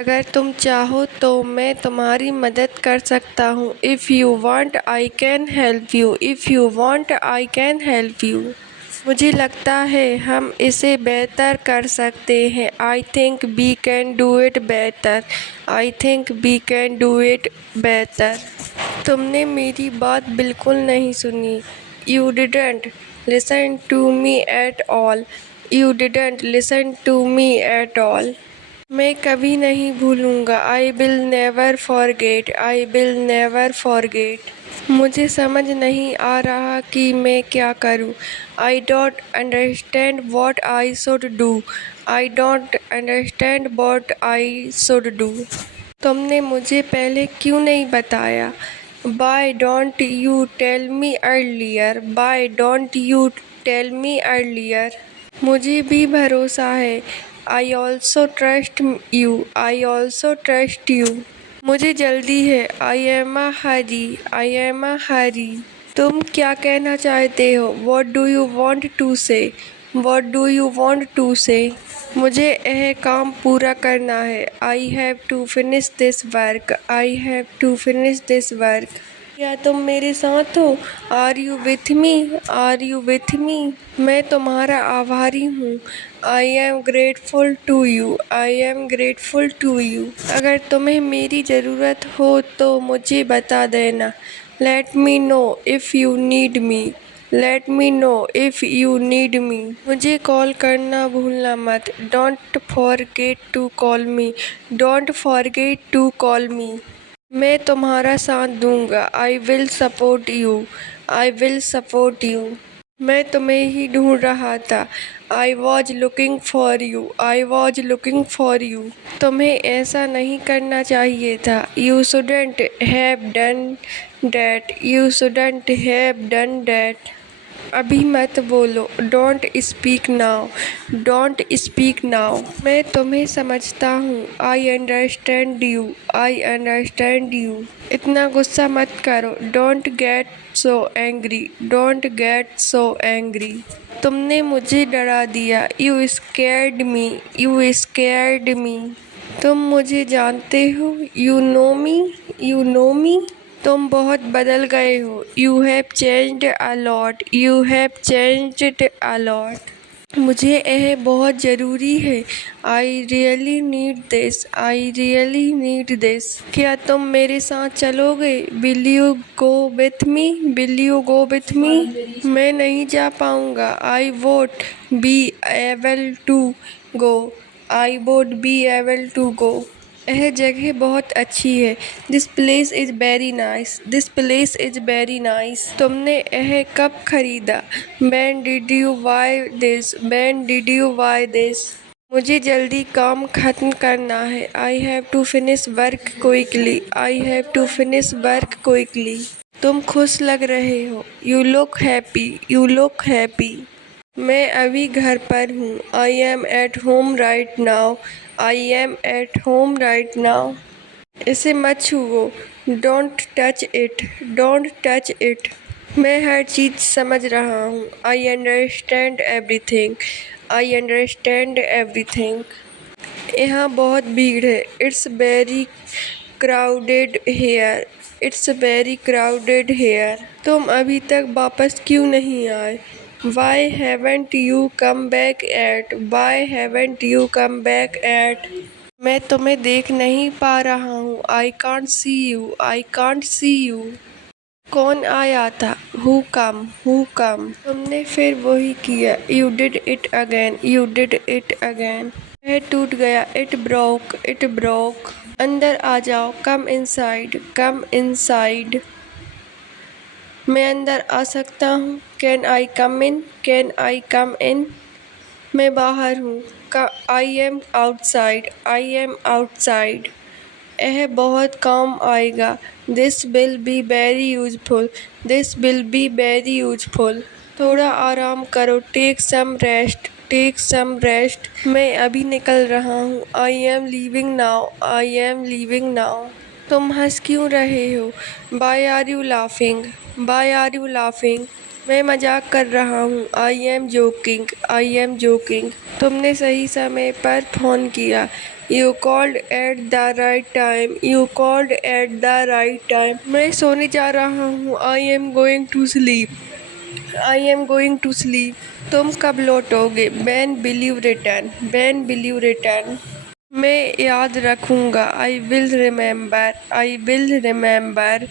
अगर तुम चाहो तो मैं तुम्हारी मदद कर सकता हूँ। If you want I can help you. If you want I can help you. मुझे लगता है हम इसे बेहतर कर सकते हैं। I think we can do it better. I think we can do it better. तुमने मेरी बात बिल्कुल नहीं सुनी। You didn't listen to me at all. You didn't listen to me at all. मैं कभी नहीं भूलूंगा। I will never forget. I will never forget. मुझे समझ नहीं आ रहा कि मैं क्या करूं। I don't understand what I should do. I don't understand what I should do. तुमने मुझे पहले क्यों नहीं बताया? Why don't you tell me earlier? Why don't you tell me earlier? मुझे भी भरोसा है। I also trust you. I also trust you. मुझे जल्दी है। I am a hurry. I am a hurry. तुम क्या कहना चाहते हो? What do you want to say? What do you want to say? मुझे यह काम पूरा करना है। I have to finish this work. I have to finish this work. क्या तुम मेरे साथ हो? Are you with me? Are you with me? मैं तुम्हारा आभारी हूँ। I am grateful to you. I am grateful to you. अगर तुम्हें मेरी ज़रूरत हो तो मुझे बता देना। Let me know if you need me. Let me know if you need me. मुझे कॉल करना भूलना मत। Don't forget to call me. Don't forget to call me. मैं तुम्हारा साथ दूंगा। I will support you. I will support you. मैं तुम्हें ही ढूंढ रहा था। I was looking for you. I was looking for you. तुम्हें ऐसा नहीं करना चाहिए था। You shouldn't have done that. You shouldn't have done that. अभी मत बोलो। Don't speak now. Don't speak now. मैं तुम्हें समझता हूँ। I understand you. I understand you. इतना गुस्सा मत करो। Don't get so angry. Don't get so angry. तुमने मुझे डरा दिया। You scared me. You scared me. तुम मुझे जानते हो। You know me. You know me. तुम बहुत बदल गए हो। You have changed a lot. You have changed a lot. मुझे यह बहुत ज़रूरी है। I really need this. I really need this. क्या तुम मेरे साथ चलोगे? Will you go with me? Will you go with me? मैं नहीं जा पाऊँगा। I won't be able to go. I won't be able to go. यह जगह बहुत अच्छी है। This place is very nice. This place is very nice. तुमने यह कब खरीदा? When did you buy this? When did you buy this? मुझे जल्दी काम ख़त्म करना है। I have to finish work quickly. I have to finish work quickly. तुम खुश लग रहे हो। You look happy. You look happy. मैं अभी घर पर हूँ। I am at home right now. I am at home right now. इसे मत छुओ। Don't touch it. Don't touch it. मैं हर चीज़ समझ रहा हूँ। I understand everything. I understand everything. यहाँ बहुत भीड़ है। It's very crowded here. It's very crowded here. तुम अभी तक वापस क्यों नहीं आए? Why haven't you come back at? Why haven't you come back at? मैं तुम्हें देख नहीं पा रहा हूँ। I can't see you. I can't see you. कौन आया था? Who came? Who came? तुमने फिर वही किया। You did it again. You did it again. यह टूट गया। It broke. It broke. अंदर आ जाओ। Come inside. Come inside. मैं अंदर आ सकता हूँ? Can I come in? Can I come in? मैं बाहर हूँ। I am outside. I am outside. यह बहुत काम आएगा। This will be very useful. This will be very useful. थोड़ा आराम करो। Take some rest. Take some rest. मैं अभी निकल रहा हूँ। I am leaving now. I am leaving now. तुम हंस क्यों रहे हो? Y are you laughing? Why are you laughing? मैं मजाक कर रहा हूँ। I am joking. I am joking. तुमने सही समय पर फ़ोन किया। You called at the right time. You called at the right time. मैं सोने जा रहा हूँ. I am going to sleep. I am going to sleep. तुम कब लौटोगे? When will you return? When will you return? मैं याद रखूँगा. I will remember. I will remember.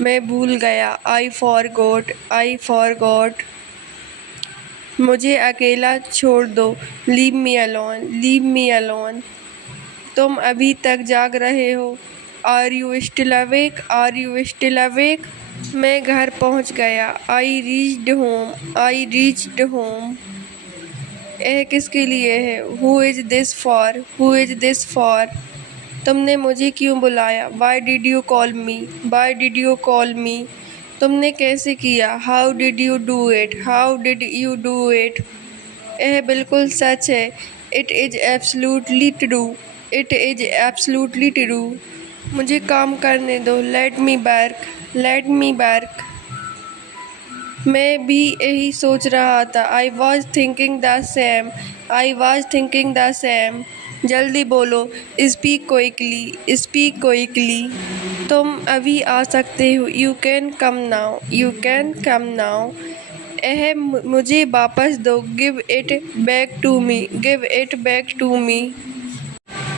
मैं भूल गया. I forgot. I forgot. मुझे अकेला छोड़ दो. Leave me alone. Leave me alone. तुम अभी तक जाग रहे हो. Are you still awake? Are you still awake? मैं घर पहुंच गया. I reached home. I reached home. यह किसके लिए है? Who is this for? Who is this for? तुमने मुझे क्यों बुलाया? Why did you call me? Why did you call me? तुमने कैसे किया? How did you do it? How did you do it? यह बिल्कुल सच है. It is absolutely true. It is absolutely true. मुझे काम करने दो. Let me work. Let me work. मैं भी यही सोच रहा था. I was thinking the same. I was thinking the same. जल्दी बोलो. Speak quickly. Speak quickly. तुम अभी आ सकते हो. You can come now. You can come now. यह मुझे वापस दो. Give it back to me. Give it back to me.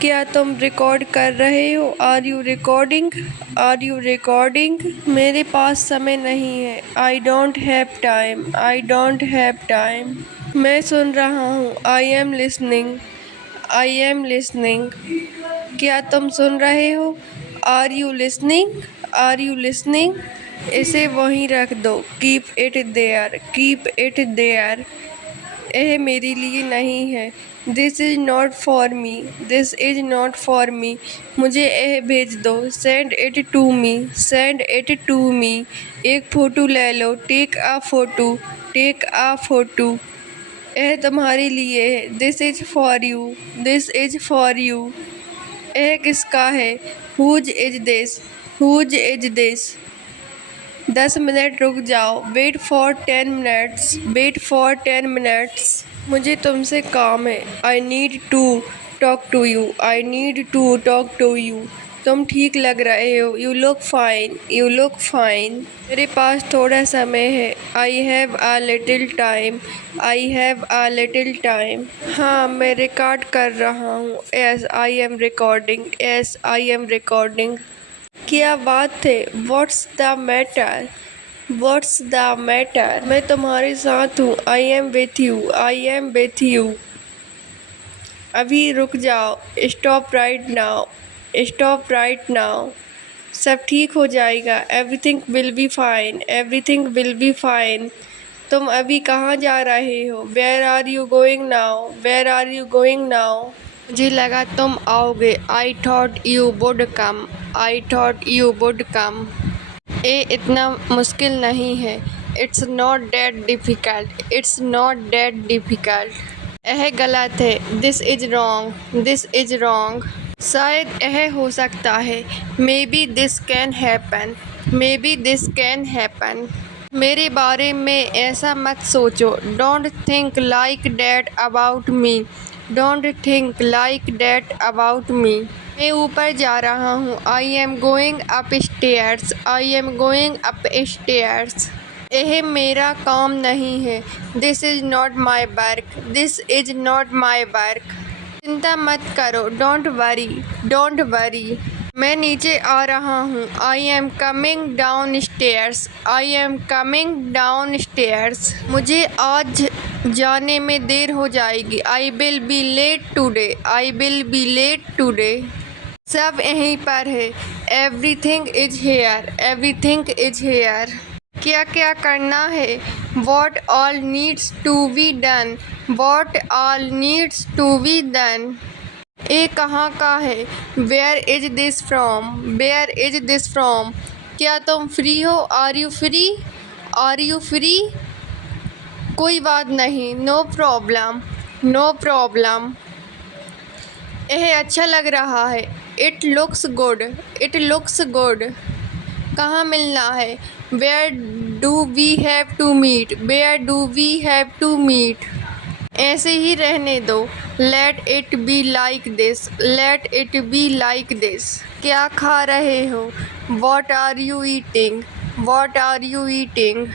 क्या तुम रिकॉर्ड कर रहे हो? Are you recording? Are you recording? मेरे पास समय नहीं है. I don't have time. I don't have time. मैं सुन रहा हूँ. I am listening. I am listening. क्या तुम सुन रहे हो? Are you listening? Are you listening? इसे वहीं रख दो. Keep it there. Keep it there. यह मेरे लिए नहीं है. This is not for me. This is not for me. मुझे यह भेज दो. Send it to me. Send it to me. एक फ़ोटो ले लो. Take a photo. Take a photo. यह तुम्हारे लिए है. This is for you. This is for you. यह किसका है? Whose is this? Whose is this? 10 minute रुक जाओ. Wait for 10 minutes. Wait for 10 minutes. मुझे तुमसे काम है. I need to talk to you. I need to talk to you. तुम ठीक लग रहे हो. You look fine. You look fine. मेरे पास थोड़ा समय है. I have a little time. I have a little time. हाँ, मैं रिकॉर्ड कर रहा हूँ. Yes I am recording. Yes I am recording. क्या बात है? What's the matter? What's the matter? मैं तुम्हारे साथ हूँ. I am with you. I am with you. अभी रुक जाओ. Stop right now. Stop right now. सब ठीक हो जाएगा. Everything will be fine. Everything will be fine. तुम अभी कहाँ जा रहे हो? Where are you going now? Where are you going now? मुझे लगा तुम आओगे. I thought you would come. I thought you would come. ये इतना मुश्किल नहीं है. It's not that difficult. It's not that difficult. यह गलत है. This is wrong. This is wrong. शायद यह हो सकता है. May be this can happen. Maybe this can happen. मेरे बारे में ऐसा मत सोचो. Don't think like that about me. Don't think like that about me. मैं ऊपर जा रहा हूँ. I am going up stairs. I am going up stairs. यह मेरा काम नहीं है. This is not my work. This is not my work. चिंता मत करो. Don't worry. Don't worry. मैं नीचे आ रहा हूँ. I am coming down stairs. I am coming down stairs. मुझे आज जाने में देर हो जाएगी. I will be late today. I will be late today. सब यहीं पर है. Everything is here. Everything is here. क्या क्या करना है? What all needs to be done. What all needs to be done. ये कहाँ का है? Where is this from. Where is this from. क्या तुम फ्री हो? Are you free. Are you free. कोई बात नहीं. No problem. No problem. यह अच्छा लग रहा है. It looks good. It looks good. कहाँ मिलना है? Where do we have to meet. Where do we have to meet. ऐसे ही रहने दो। Let it be like this, let it be like this. क्या खा रहे हो? What are you eating, what are you eating?